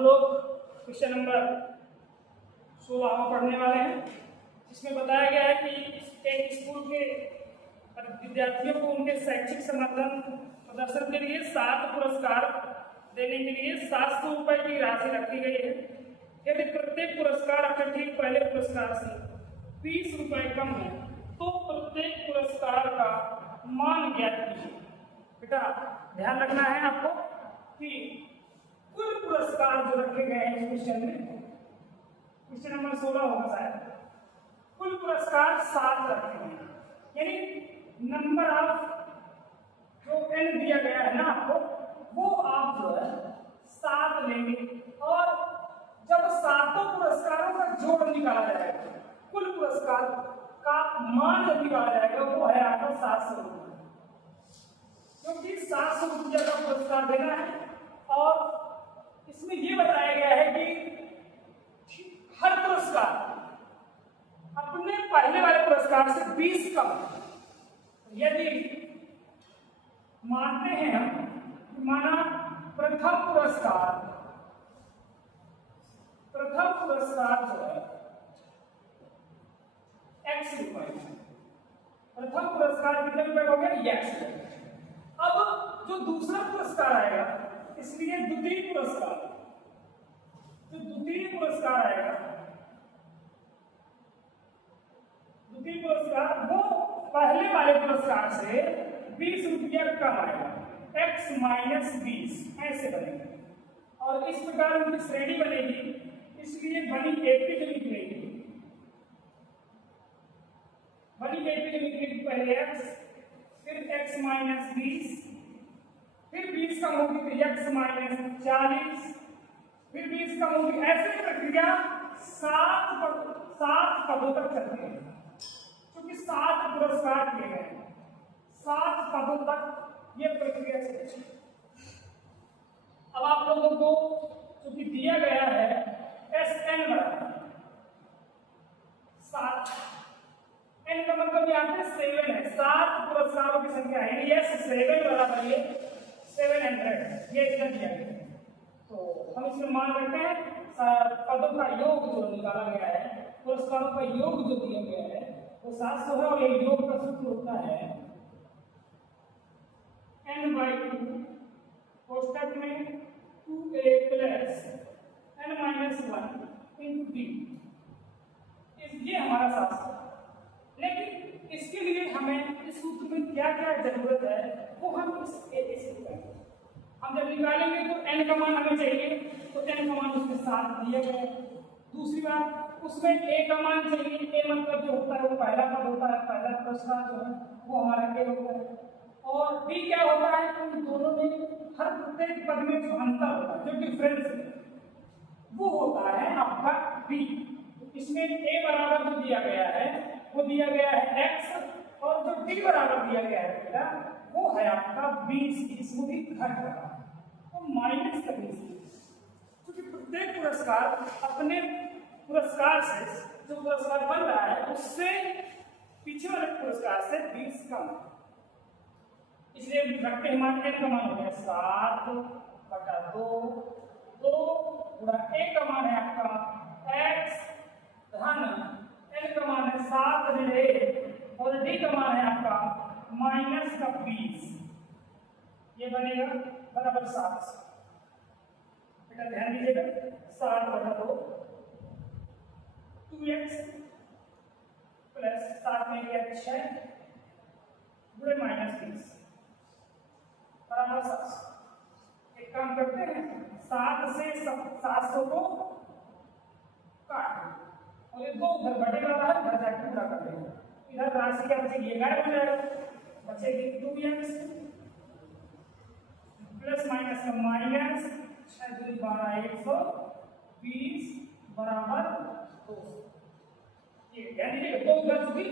लोग question number 16 पढ़ने वाले हैं, जिसमें बताया गया है कि एक स्कूल के विद्यार्थियों को उनके शैक्षिक समर्थन प्रदर्शन के लिए 7 पुरस्कार देने के लिए 700 रुपये की राशि रखी गई है। यदि प्रत्येक पुरस्कार अपेक्षित पहले पुरस्कार से 20 रुपये कम है तो प्रत्येक पुरस्कार का मान ज्ञात कीजिए। बेटा ध्यान रखना है आपको कि कुल पुरस्कार जो रखे गए हैं इस क्वेश्चन में, क्वेश्चन नंबर 16 होगा शायद, कुल पुरस्कार 7 रखे गए हैं, यानी नंबर ऑफ जो एन दिया गया है ना आपको, वो आप जो है 7 लेंगे और जब 7 पुरस्कारों का जोड़ निकाला जाएगा, कुल पुरस्कार का मान जब निकाला जाएगा वो है आपका 700 रुपये, क्योंकि 700 रुपये का पुरस्कार देना है। और इसमें ये बताया गया है कि हर पुरस्कार अपने पहले वाले पुरस्कार से 20 कम। यदि मानते हैं हम, माना प्रथम पुरस्कार जो है x रुपए, प्रथम पुरस्कार कितने रुपए हो गया? x। अब जो दूसरा पुरस्कार आएगा, इसलिए द्वितीय पुरस्कार वो पहले वाले पुरस्कार से 20 रुपया कम आएगा, x माइनस 20 ऐसे बनेगा। और इस प्रकार उनकी श्रेणी बनेगी, इसलिए बनी एपिक लिखेगी, पहले x, फिर x माइनस 20, फिर 20 कम होगी तो x माइनस 40, फिर 20 कम होगी। ऐसे प्रक्रिया 7 पदों तक चलती है, क्योंकि 7 पुरस्कार दिए गए हैं, 7 पदों तक ये प्रक्रिया चलेगी। अब आप लोगों को चूंकि दिया गया है SN बराबर 7, n का मतलब यहाँ पे 7 है, 7 पुरस्कारों की संख्या है, ये 7 बराबर ये 700, ये इतना दिया गया है। तो हम इसमें मान रखते हैं पदों का योग जो निकाला गया है, पुरस्कारों का योग जो दिया गया है वो 700 है, और ये योग का सूत्र होता है n/2 कोष्टक में 2a plus n-1 into d, ये हमारा 700। लेकिन इसके लिए हमें इस सूत्र में क्या क्या जरूरत है वो हम इस हम जब निकालेंगे तो n का मान हमें चाहिए, तो n का मान उसके साथ दिया गया। दूसरी बात, उसमें a का मान चाहिए, a मतलब जो होता है वो पहला पद होता है, पहला पुरस्कार जो है वो हमारा a होता है। और b क्या होता है, तो उन दोनों में हर प्रत्येक पद में जो अंतर होता है, जो डिफरेंस है, वो होता है आपका b। इसमें a बराबर जो दिया गया है वो दिया गया है x, और जो d बराबर दिया गया है बेटा वो है आपका 20, इसको भी घट रहा है तो माइनस करनी चाहिए, क्योंकि प्रत्येक पुरस्कार अपने पुरस्कार से, जो पुरस्कार बन रहा है उससे पीछे वाले पुरस्कार से 20 कम, इसलिए रखते हैं मान n का मान हो गया 7/2, 2 गुणा a का मान है आपका x धन n का मान है 7 ऋण 1 और d का मान है आपका माइनस का 20, ये बनेगा बराबर 7। बेटा ध्यान दीजिएगा, 7/2 2x प्लस 7 में गया 6 गुणे माइनस 20 बराबर 700। एक काम करते हैं, 7 से 700 को काट और ये 2 उधर बटे वाला है, घर जाके पूरा कर देंगे। इधर राशि क्या बचेगी, ये गायब हो जाएगा, बचेगी 2x प्लस माइनस का माइनस 6 दूनी 12 120 बराबर 200। ये यानी कि 2 उधर चुकी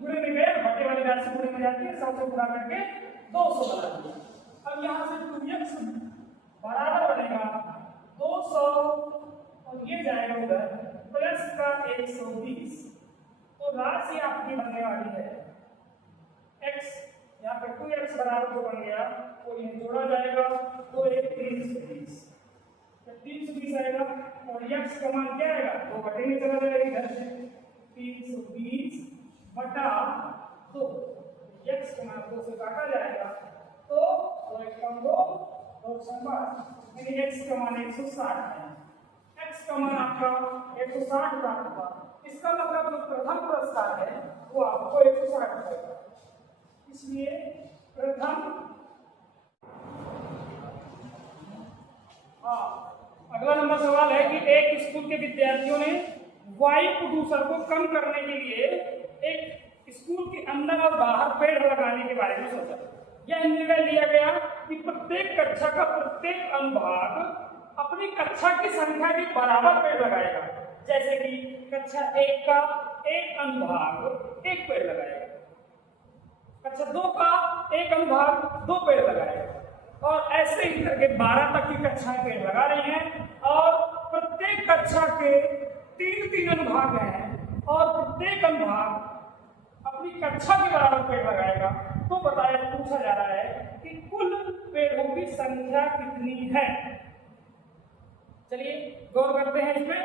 गुणे में गए, बटे वाली राशि गुणे में जाती है, 100 से गुणा करके 200 बना दिया। अब यहाँ से 2x बराबर बनेगा 200 और ये जाएगा उधर प्लस का 120, तो राशि आपकी बनने वाली है x, यहाँ पे 2x बराबर जो बन गया वो ये जोड़ा जाएगा, तो 320 आएगा मान क्या आएगा, 2 बटे में चला जाएगा इधर से 320 बटा 2, x का मान 2 से काटा जाएगा तो 2 1 कम 2 2 5, यानी x का मान 160 है। x का मान आपका 160 प्राप्त हुआ। इसका मतलब जो प्रथम पुरस्कार है वो आपको 160 मिलेगा। इसलिए प्रथम अगला नंबर सवाल है कि एक स्कूल के विद्यार्थियों ने वायु प्रदूषण को कम करने के लिए एक स्कूल के अंदर और बाहर पेड़ लगाने के बारे में सोचा। यह निर्णय लिया गया कि प्रत्येक कक्षा का प्रत्येक अनुभाग अपनी कक्षा की संख्या के बराबर पेड़ लगाएगा। जैसे कि कक्षा 1 का एक अनुभाग 1 पेड़ लगाएगा, कक्षा 2 का एक अनुभाग 2 पेड़ लगाएगा, और ऐसे ही करके 12 तक की कक्षाएं पेड़ लगा रही हैं। और प्रत्येक कक्षा के 3-3 अनुभाग हैं और प्रत्येक अनुभाग अपनी कक्षा के बराबर पेड़ लगाएगा। तो बताया पूछा जा रहा है कि कुल पेड़ों की संख्या कितनी है। चलिए गौर करते हैं इसमें।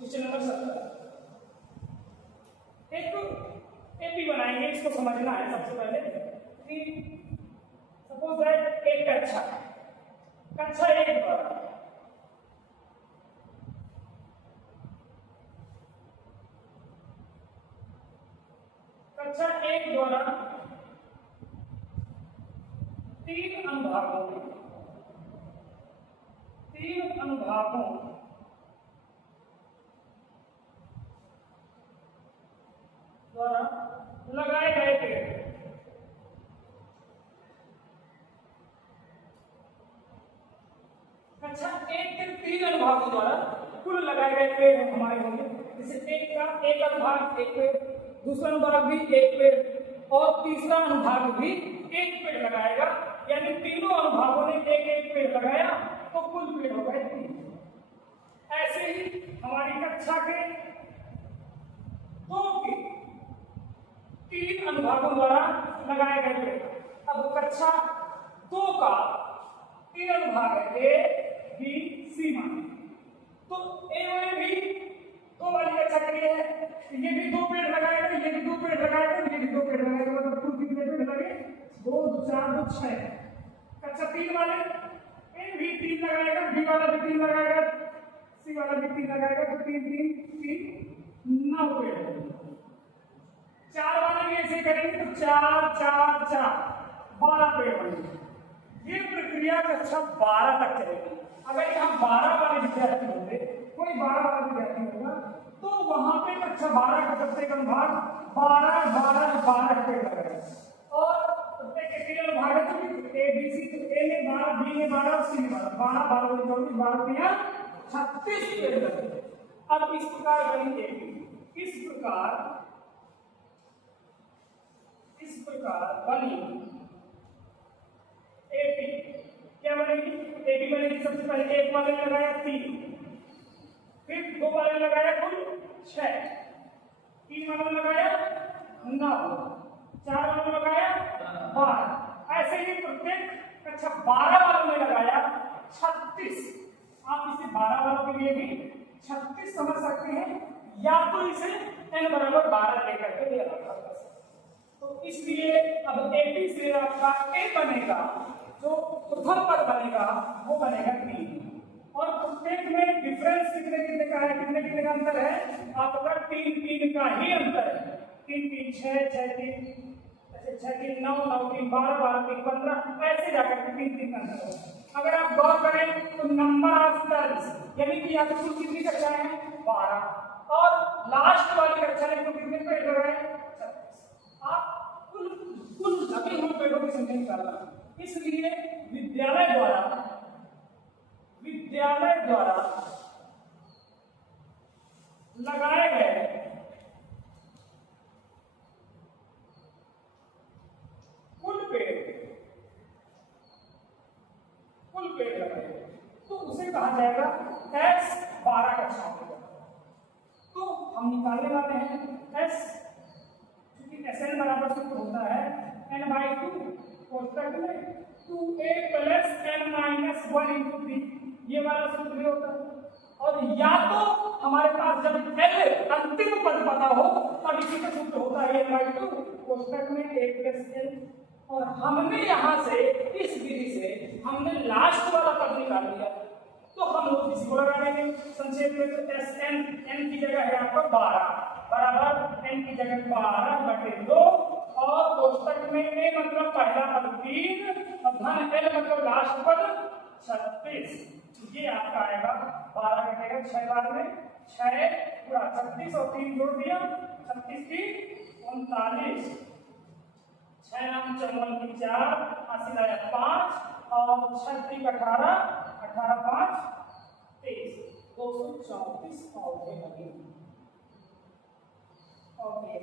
क्वेश्चन नंबर 17 एक एपी बनाएंगे। इसको समझना है सबसे पहले कि सपोज दैट एक कक्षा 1 द्वारा कक्षा 1 द्वारा 3 अनुभागों द्वारा लगाए गए पेड़ कक्षा 1 के 3 अनुभागों द्वारा कुल लगाए गए पेड़ हमारे होंगे। जैसे 1 का एक अनुभाग 1 पेड़, दूसरा अनुभाग भी 1 पेड़ और तीसरा अनुभाग भी 1 पेड़ लगाएगा। यानी तीनों अनुभागों ने 1-1 पेड़ लगाया तो कुल पेड़ हो गए 3। ऐसे ही हमारी कक्षा के 2 के 3 अनुभागों द्वारा लगाए गए पेड़। अब कक्षा 2 का 3 अनुभाग है A, B, C मान। तो A वाले भी 2 वाली कक्षा के लिए है, ये भी 2 पेड़ लगाएगा, ये भी 2 पेड़ लगाएगा, ये भी 2 पेड़ लगाएगा। मतलब कुल कितने पेड़ लगे? 2 4 2 6। कक्षा 3 वाले A भी 3 लगाएगा, B वाला भी 3 लगाएगा, C वाला भी 3 लगाएगा, तो 3 3 3 9 पेड़। 4 वाले भी ऐसे करेंगे तो 4 4 4 12 पेड़ बनेंगे। ये प्रक्रिया कक्षा 12 तक चलेगी। अगर यहाँ 12 वाले विद्यार्थी होंगे, कोई 12 वाला विद्यार्थी होगा, तो वहां पे कक्षा 12 का प्रत्येक अनुभाग 12 12 12 पेड़ लगाएगा। और प्रत्येक के 3 अनुभाग है तो A B C, तो A में 12, B में 12 और C में 12 12 12 24 12 36 पेड़ लगेंगे। अब इस प्रकार बनी इस प्रकार बनी एपी। क्या बनेगी? एपी बनेगी। सबसे पहले 1 वाले में लगाया 3, फिर 2 वाले में लगाया कुल 6, 3 वाले में लगाया 9, 4 वाले में लगाया 12। ऐसे ही प्रत्येक कक्षा 12 वालों में लगाया 36। आप इसे 12 वालों के लिए भी 36 समझ सकते हैं, या तो इसे n बराबर 12 लेकर के लिया जाता है। तो इसलिए अब एपी से आपका ए बनेगा, जो प्रथम पद बनेगा वो बनेगा 3। और प्रत्येक में डिफरेंस कितने कितने का है, कितने कितने का अंतर है? आपका 3 3 का ही अंतर है। 3 3 6 6 3, ऐसे 6 3 9 9 3 12 12 3 15, ऐसे जाकर के 3 3 का अंतर है। अगर आप गौर करें तो नंबर ऑफ टर्म्स, यानी कि यहाँ कुल कितनी कक्षाएं हैं? 12, और लास्ट वाली कक्षा में तो कितने पेड़ लगाए? 36। आप कुल अभी हम पेड़ों की संख्या निकालना। इसलिए विद्यालय द्वारा लगाए गए कुल पेड़ लगाए तो उसे कहा जाएगा X 12 कक्षाओं के द्वारा। तो हम निकालने वाले हैं एस, क्योंकि एस एन बराबर सूत्र होता है n/2 कोष्टक में 2a plus n minus 1 into B, ये वाला सूत्र भी होता है। और या तो हमारे पास जब l अंतिम पद पता हो तब इसी का सूत्र होता है n/2 कोष्टक में a प्लस n, और हमने यहाँ से इस विधि से हमने लास्ट वाला पद निकाल लिया, तो हम लोग इसी को लगा देंगे संक्षेप में। तो एस एन, एन की जगह है आपका 12 बराबर एन की जगह 12/2 और कोष्टक में ए मतलब पहला पद 3 और धन एल मतलब लास्ट पद 36, ये आपका आएगा 12 कटेगा 6 बार में 6 पूरा 36 और 3 जोड़ दिया 36 की 39, 6 नाम 54 की 4 80 लाया 5 और 36 18 18 5 23 234 पौधे लगे। ओके